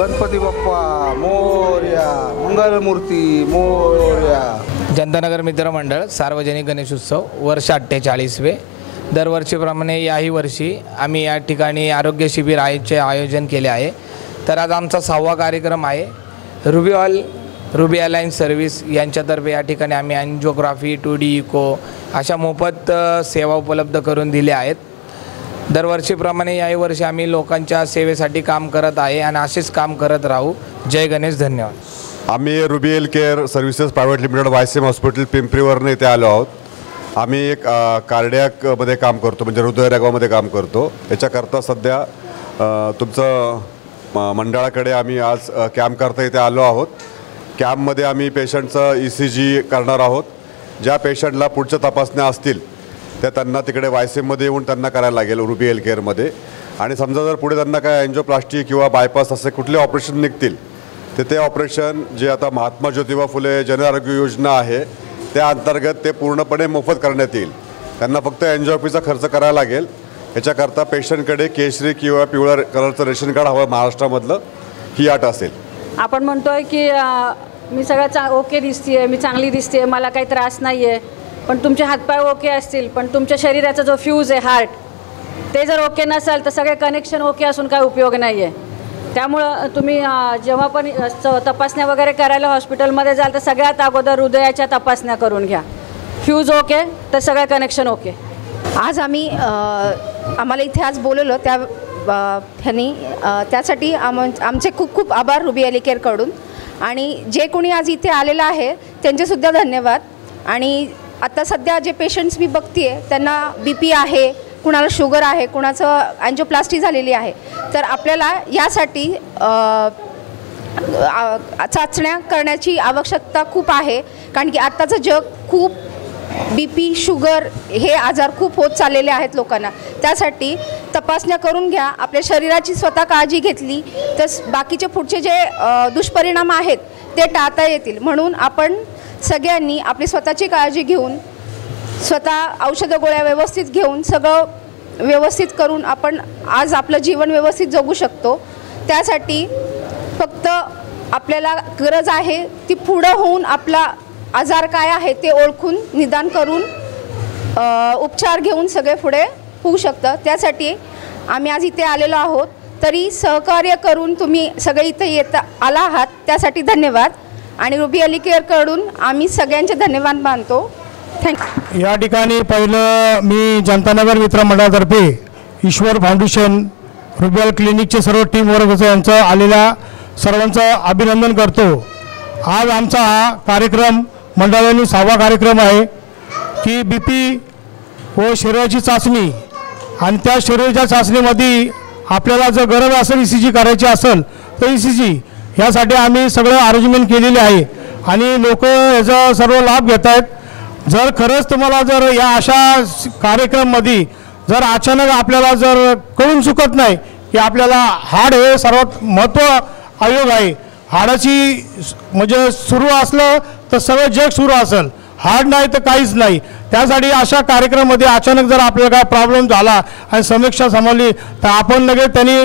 गणपती बाप्पा मोरया, मंगलमूर्ती मोरया। जनतानगर मित्रमंडळ सार्वजनिक गणेशोत्सव वर्ष 48वे। दरवर्षीप्रमाणे याही वर्षी आम्ही या ठिकाणी आरोग्य शिबिराचे आयोजन केले आहे। तर आज आमचा 6वा कार्यक्रम आहे। रुबी अलायन्स सर्व्हिस यांच्यातर्फे या ठिकाणी आम्ही एंजिओग्राफी 2D इको अशा मोफत सेवा उपलब्ध करून दिल्या आहेत। दरवर्षीप्रमाणे याही वर्षी आम्ही लोकांच्या सेवेसाठी काम करत आहे आणि असेच काम करत राहू। जय गणेश, धन्यवाद। आम्ही Ruby health care services private limited YCM hospital पिंपरीवरून इथे आलो आहोत। आम्ही एक कार्डियाकमध्ये काम करतो, म्हणजे हृदयरोगामध्ये काम करतो। याच्याकरता सध्या तुमचं मंडळाकडे आम्ही आज कॅम्प करता इथे आलो आहोत। कॅम्पमध्ये आम्ही पेशंटचं ECG करणार आहोत। ज्या पेशंटला पुढच्या तपासण्या असतील त्या त्यांना तिकडे वायसीएममध्ये येऊन त्यांना करायला लागेल रुबी हेल्थ केअरमध्ये। आणि समजा जर पुढे त्यांना काय एंजिओप्लास्टी किंवा बायपास असे कुठले ऑपरेशन निघतील तर ते ऑपरेशन जे आता महात्मा ज्योतिबा फुले जन आरोग्य योजना आहे त्या अंतर्गत ते पूर्णपणे मोफत करण्यात येईल। त्यांना फक्त एंजिओपीचा खर्च करायला लागेल। याच्याकरता पेशंटकडे केशरी किंवा पिवळ्या कलरचं रेशन कार्ड हवं महाराष्ट्रामधलं, ही अट असेल। आपण म्हणतोय की मी सगळं ओके दिसते, मी चांगली दिसते, मला काही त्रास नाही आहे, पण तुमचे हातपाय ओके असतील पण तुमच्या शरीराचा जो फ्यूज आहे हार्ट ते जर ओके नसेल तर सगळे कनेक्शन ओके असून काय उपयोग नाही आहे। त्यामुळं तुम्ही जेव्हा पण तपासण्या वगैरे करायला हॉस्पिटलमध्ये जाल तर सगळ्यात अगोदर हृदयाच्या तपासण्या करून घ्या। फ्यूज ओके तर सगळे कनेक्शन ओके। आज आम्हाला इथे आज बोलवलं त्यासाठी आमचे खूप खूप आभार रुबी हेल्थ केअरकडून। आणि जे कोणी आज इथे आलेलं आहे त्यांचेसुद्धा धन्यवाद। आणि आता सध्या जे पेशंट्स मी बघते त्यांना BP आहे, कुणाला शुगर आहे, कुणाचं एंजिओप्लास्टी झालेली आहे, तर आपल्याला यासाठी चाचण्या करण्याची आवश्यकता खूप आहे। कारण की आत्ताचं जग खूप BP शुगर हे आजार खूप होत चाललेले आहेत लोकांना। त्यासाठी तपासण्या करून घ्या। आपल्या शरीराची स्वतः काळजी घेतली तर बाकीचे पुढचे जे दुष्परिणाम आहेत ते टाळता येतील। म्हणून आपण सगळ्यांनी आपली स्वतःची काळजी घेऊन स्वतः औषध गोळ्या व्यवस्थित घेऊन सगळं व्यवस्थित करून आपण आज आपलं जीवन व्यवस्थित जगू शकतो। त्यासाठी फक्त आपल्याला गरज आहे ती पुढं होऊन आपला आजार काय आहे ते ओळखून निदान करून उपचार घेऊन सगळे पुढे होऊ शकतं। त्यासाठी आम्ही आज इथे आलेलो आहोत। तरी सहकार्य करून तुम्ही सगळे इथे आला आहात त्यासाठी धन्यवाद। आणि रुबी हेल्थ केअरकडून आम्ही सगळ्यांचे धन्यवाद मानतो। थँक्यू। या ठिकाणी पहिलं मी जनतानगर मित्रमंडळातर्फे ईश्वर फाउंडेशन रुबी हेल्थ क्लिनिकचे सर्व टीम वर्ग यांचं आलेल्या सर्वांचं अभिनंदन करतो। आज आमचा हा कार्यक्रम मंडळाने 6वा कार्यक्रम आहे की BP व शरीराची चाचणी। आणि त्या शरीराच्या चाचणीमध्ये आपल्याला जर गरज असेल ECG करायची असेल तर ECG यासाठी आम्ही सगळं अरेंजमेंट केलेले आहे आणि लोक याचा सर्व लाभ घेत आहेत। जर खरंच तुम्हाला जर या अशा कार्यक्रममध्ये जर अचानक आपल्याला जर कळून चुकत नाही की आपल्याला हाड हे सर्वात महत्त्व अवयव आहे, हाडाची म्हणजे सुरू असलं तर सगळं जग सुरू असेल, हाड नाही तर काहीच नाही। त्यासाठी अशा कार्यक्रमामध्ये अचानक जर आपल्याला काय प्रॉब्लेम झाला आणि समीक्षा समजली तर आपण लगेच त्यांनी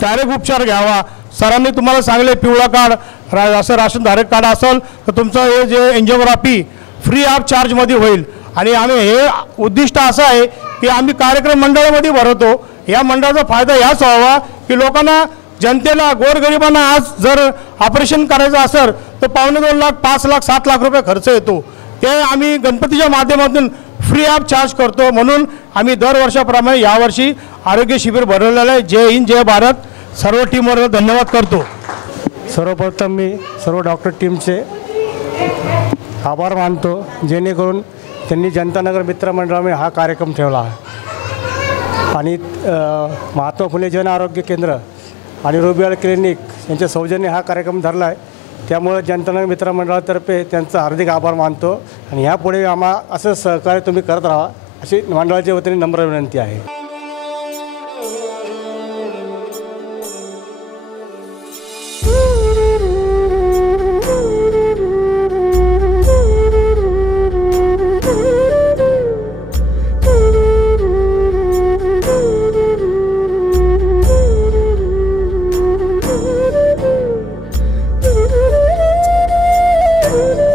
डायरेक्ट उपचार घ्यावा। सरांनी तुम्हाला सांगले पिवळा कार्ड असं राशनधारक कार्ड असेल तर तुमचं हे जे एंजिओग्राफी फ्री ऑफ चार्जमध्ये होईल। आणि आम्ही हे उद्दिष्ट असं आहे की आम्ही कार्यक्रम मंडळामध्ये भरवतो। या मंडळाचा फायदा याच व्हावा की लोकांना जनतेला गोरगरिबांना आज जर ऑपरेशन करायचं असेल तर 2.25 लाख 5 लाख 7 लाख रुपये खर्च येतो, ते आम्ही गणपतीच्या माध्यमातून फ्री ऑफ चार्ज करतो। म्हणून आम्ही दरवर्षाप्रमाणे यावर्षी आरोग्य शिबिर भरवलेलं आहे। जय हिंद जय भारत। सर्व टीमवर धन्यवाद करतो। सर्वप्रथम मी सर्व डॉक्टर टीमचे आभार मानतो जेणेकरून त्यांनी जनतानगर मित्रमंडळामध्ये हा कार्यक्रम ठेवला आहे। आणि महात्मा फुले जन आरोग्य केंद्र आणि रुबी हेल्थ क्लिनिक यांच्या सौजन्य हा कार्यक्रम धरला आहे। त्यामुळे जनतानगर मित्रमंडळातर्फे त्यांचा हार्दिक आभार मानतो आणि यापुढे आम्हाला असं सहकार्य तुम्ही करत राहा अशी मंडळाच्या वतीने नम्र विनंती आहे। Thank you.